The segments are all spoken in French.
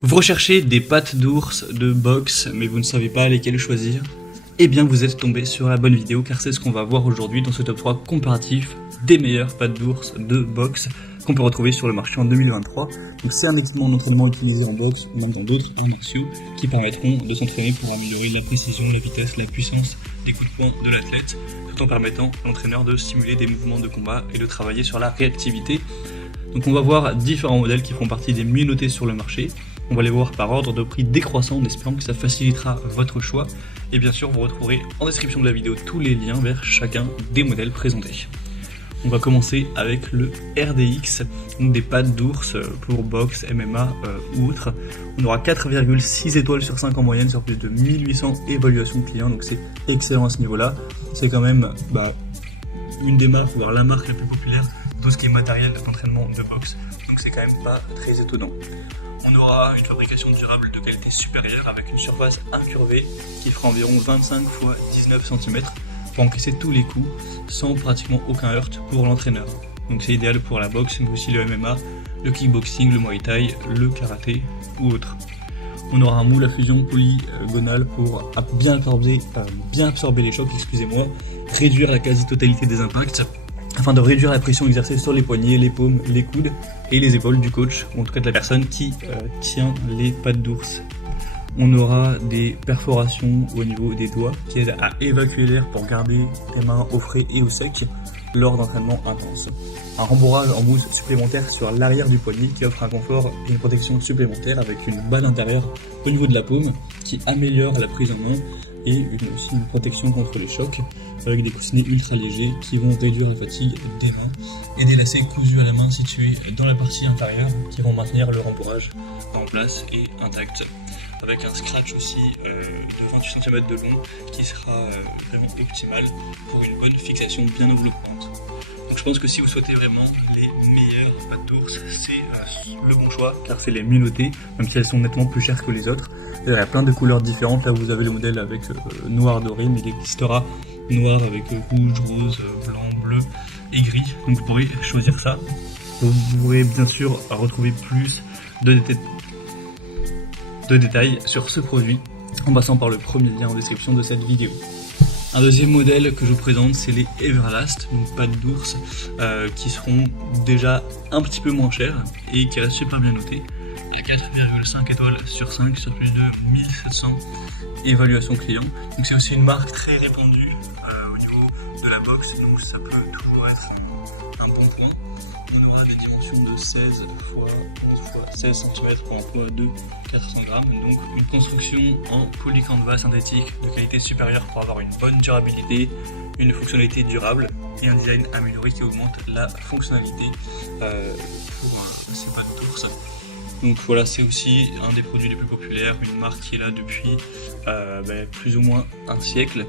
Vous recherchez des pattes d'ours de boxe, mais vous ne savez pas lesquelles choisir? Eh bien vous êtes tombé sur la bonne vidéo, car c'est ce qu'on va voir aujourd'hui dans ce top 3 comparatif des meilleures pattes d'ours de boxe qu'on peut retrouver sur le marché en 2023. Donc c'est un équipement d'entraînement utilisé en boxe ou même dans d'autres arts martiaux qui permettront de s'entraîner pour améliorer la précision, la vitesse, la puissance des coups de poing de l'athlète, tout en permettant à l'entraîneur de simuler des mouvements de combat et de travailler sur la réactivité. Donc on va voir différents modèles qui font partie des mieux notés sur le marché. On va les voir par ordre de prix décroissant en espérant que ça facilitera votre choix. Et bien sûr, vous retrouverez en description de la vidéo tous les liens vers chacun des modèles présentés. On va commencer avec le RDX, donc des pattes d'ours pour boxe, MMA ou autre. On aura 4,6 étoiles sur 5 en moyenne sur plus de 1800 évaluations clients, donc c'est excellent à ce niveau-là. C'est quand même une des marques, voire la marque la plus populaire de tout ce qui est matériel d'entraînement de boxe, donc c'est quand même pas très étonnant. On aura une fabrication durable de qualité supérieure avec une surface incurvée qui fera environ 25 x 19 cm pour encaisser tous les coups sans pratiquement aucun heurt pour l'entraîneur. Donc c'est idéal pour la boxe, mais aussi le MMA, le kickboxing, le muay thai, le karaté ou autre. On aura un moule à fusion polygonal pour bien absorber les chocs, réduire la quasi-totalité des impacts, afin de réduire la pression exercée sur les poignets, les paumes, les coudes et les épaules du coach, ou en tout cas de la personne qui tient les pattes d'ours. On aura des perforations au niveau des doigts qui aident à évacuer l'air pour garder les mains au frais et au sec lors d'entraînements intenses. Un rembourrage en mousse supplémentaire sur l'arrière du poignet qui offre un confort et une protection supplémentaire avec une balle intérieure au niveau de la paume qui améliore la prise en main et aussi une protection contre les chocs avec des coussinets ultra légers qui vont réduire la fatigue des mains et des lacets cousus à la main situés dans la partie inférieure qui vont maintenir le rembourrage en place et intact, avec un scratch aussi de 28 cm de long qui sera vraiment optimal pour une bonne fixation bien enveloppante. Donc je pense que si vous souhaitez vraiment les meilleures pattes d'ours, c'est le bon choix, car c'est les mieux notées, même si elles sont nettement plus chères que les autres. Il y a plein de couleurs différentes, là vous avez le modèle avec noir doré, mais il existera noir avec rouge, rose, blanc, bleu et gris, donc vous pourrez choisir ça. Vous pourrez bien sûr retrouver plus de détails sur ce produit en passant par le premier lien en description de cette vidéo. Un deuxième modèle que je vous présente, c'est les Everlast, donc pattes d'ours qui seront déjà un petit peu moins chères et qui restent super bien notées. Il y a 4,5 étoiles sur 5 sur plus de 1700 évaluations clients. Donc c'est aussi une marque très répandue au niveau de la boxe, donc ça peut toujours être un bon point. On aura des dimensions de 16 x 11 x 16 cm pour un poids de 400 g, donc une construction en polycanvas synthétique de qualité supérieure pour avoir une bonne durabilité, une fonctionnalité durable et un design amélioré qui augmente la fonctionnalité pour ces pattes d'ours. Donc voilà, c'est aussi un des produits les plus populaires, une marque qui est là depuis plus ou moins un siècle.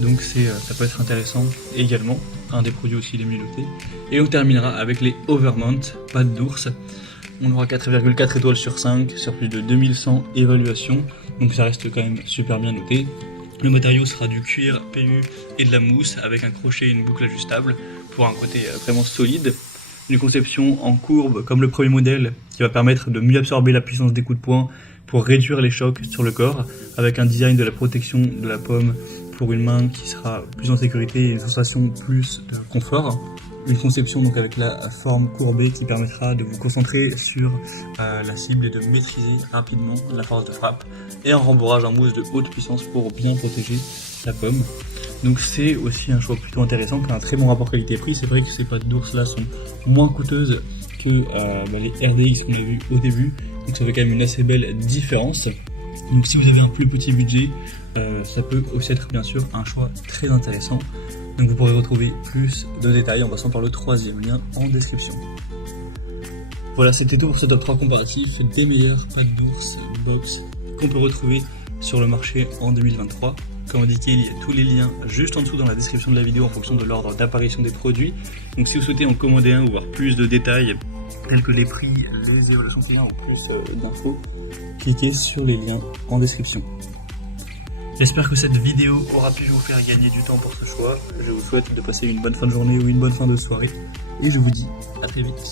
Donc ça peut être intéressant également, un des produits aussi les mieux notés. Et on terminera avec les Overmount, pattes d'ours. On aura 4,4 étoiles sur 5 sur plus de 2100 évaluations, donc ça reste quand même super bien noté. Le matériau sera du cuir PU et de la mousse avec un crochet et une boucle ajustable pour un côté vraiment solide. Une conception en courbe comme le premier modèle qui va permettre de mieux absorber la puissance des coups de poing pour réduire les chocs sur le corps, avec un design de la protection de la paume pour une main qui sera plus en sécurité et une sensation plus de confort. Une conception donc avec la forme courbée qui permettra de vous concentrer sur la cible et de maîtriser rapidement la force de frappe, et un rembourrage en mousse de haute puissance pour bien protéger la paume. Donc c'est aussi un choix plutôt intéressant, qui a un très bon rapport qualité-prix. C'est vrai que ces pattes d'ours là sont moins coûteuses que les RDX qu'on a vu au début, donc ça fait quand même une assez belle différence. Donc si vous avez un plus petit budget, ça peut aussi être bien sûr un choix très intéressant. Donc vous pourrez retrouver plus de détails en passant par le troisième lien en description. Voilà, c'était tout pour ce top 3 comparatif des meilleures pattes d'ours box qu'on peut retrouver sur le marché en 2023. Comme indiqué, il y a tous les liens juste en dessous dans la description de la vidéo en fonction de l'ordre d'apparition des produits. Donc si vous souhaitez en commander un ou voir plus de détails tels que les prix, les évaluations clients ou plus d'infos, cliquez sur les liens en description. J'espère que cette vidéo aura pu vous faire gagner du temps pour ce choix. Je vous souhaite de passer une bonne fin de journée ou une bonne fin de soirée. Et je vous dis à très vite.